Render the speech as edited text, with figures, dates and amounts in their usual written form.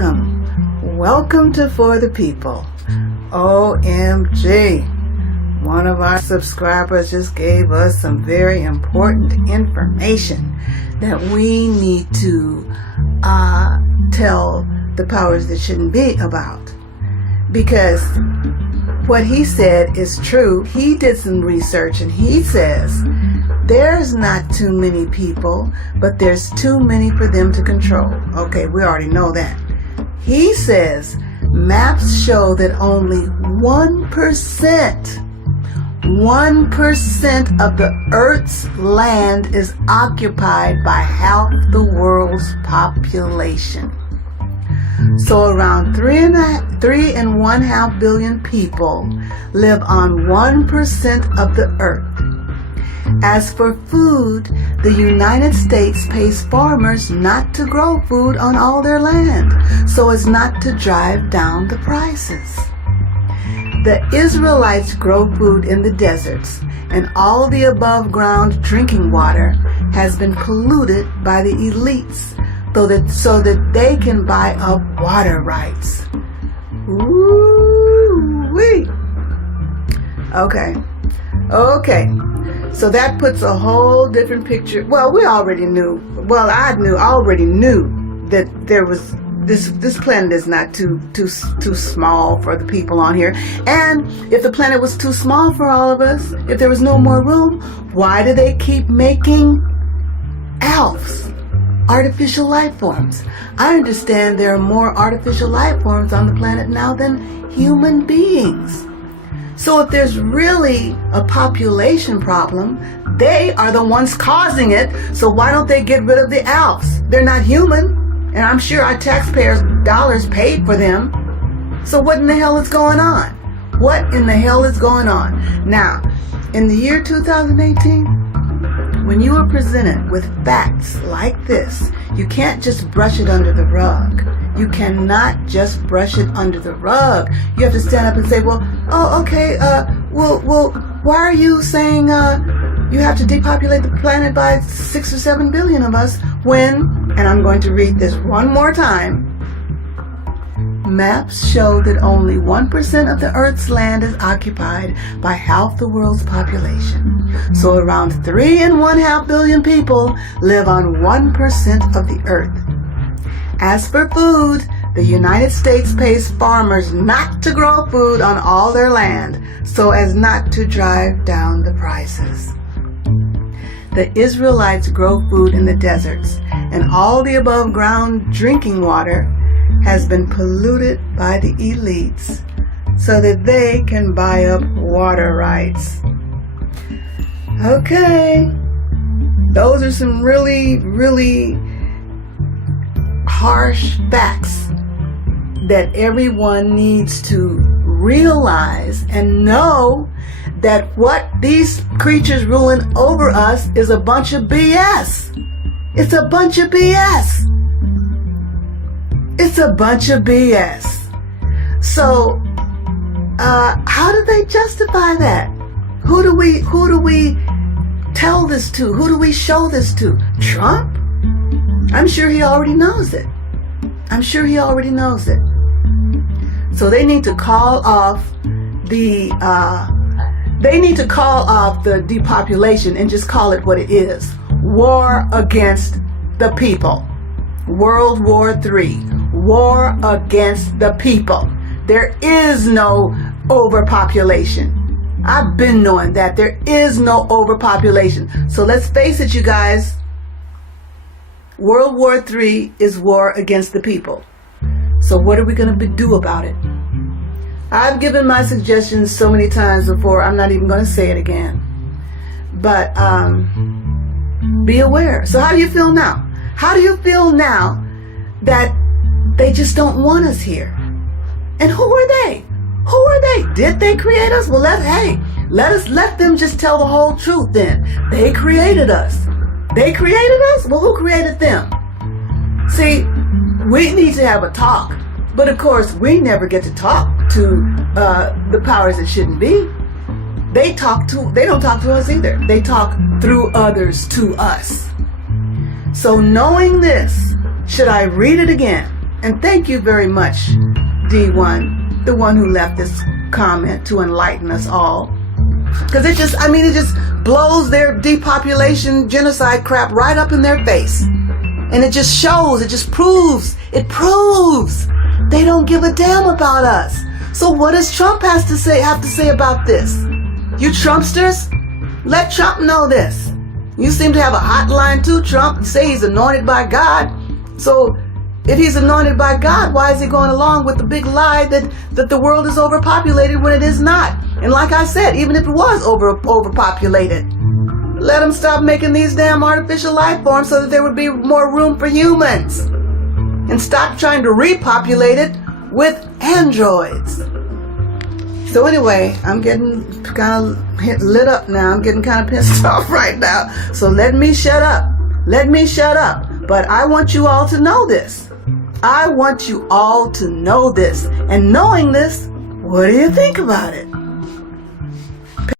Welcome to For the People. OMG. One of our subscribers just gave us some very important information that we need to tell the powers that shouldn't be about. Because what he said is true. He did some research and he says there's not too many people, but there's too many for them to control. Okay, we already know that. He says maps show that only 1% of the Earth's land is occupied by half the world's population. So around 3.5 billion people live on 1% of the Earth. As for food, the United States pays farmers not to grow food on all their land, so as not to drive down the prices. The Israelites grow food in the deserts, and all the above ground drinking water has been polluted by the elites so that they can buy up water rights. Ooh-wee. Okay. So that puts a whole different picture. Well, we already knew. Well, I already knew that there was this planet is not too small for the people on here. And if the planet was too small for all of us, if there was no more room, why do they keep making ALFs, artificial life forms? I understand there are more artificial life forms on the planet now than human beings. So if there's really a population problem, they are the ones causing it. So why don't they get rid of the ALFs? They're not human. And I'm sure our taxpayers' dollars paid for them. So what in the hell is going on? What in the hell is going on? Now, in the year 2018, when you are presented with facts like this, you can't just brush it under the rug. You cannot just brush it under the rug. You have to stand up and say, well, why are you saying you have to depopulate the planet by 6 or 7 billion of us when, and I'm going to read this one more time, maps show that only 1% of the Earth's land is occupied by half the world's population. So around 3.5 billion people live on 1% of the Earth. As for food, the United States pays farmers not to grow food on all their land so as not to drive down the prices. The Israelites grow food in the deserts, and all the above ground drinking water has been polluted by the elites so that they can buy up water rights. Okay, those are some really, really harsh facts that everyone needs to realize and know that what these creatures ruling over us is a bunch of BS. It's a bunch of BS. It's a bunch of BS. So, how do they justify that? Who do we tell this to? Who do we show this to? Trump? I'm sure he already knows it. So they need to call off the depopulation and just call it what it is. War against the people. World War III. War against the people. There is no overpopulation. I've been knowing that. There is no overpopulation. So let's face it, you guys. World War III is war against the people. So what are we going to do about it? I've given my suggestions so many times before, I'm not even going to say it again. But be aware. So how do you feel now? How do you feel now that they just don't want us here? And who are they? Who are they? Did they create us? Well, let them just tell the whole truth then. They created us. They created us? Well, who created them? See, we need to have a talk. But of course, we never get to talk to the powers that shouldn't be. They don't talk to us either. They talk through others to us. So knowing this, should I read it again? And thank you very much, D1, the one who left this comment to enlighten us all. Because it just blows their depopulation genocide crap right up in their face. And it just shows, it proves they don't give a damn about us. So what does Trump have to say about this? You Trumpsters, let Trump know this. You seem to have a hotline too, Trump. You say he's anointed by God. So if he's anointed by God, why is he going along with the big lie that the world is overpopulated when it is not? And like I said, even if it was overpopulated, let them stop making these damn artificial life forms so that there would be more room for humans. And stop trying to repopulate it with androids. So anyway, I'm getting kind of lit up now. I'm getting kind of pissed off right now. So let me shut up. But I want you all to know this. I want you all to know this. And knowing this, what do you think about it?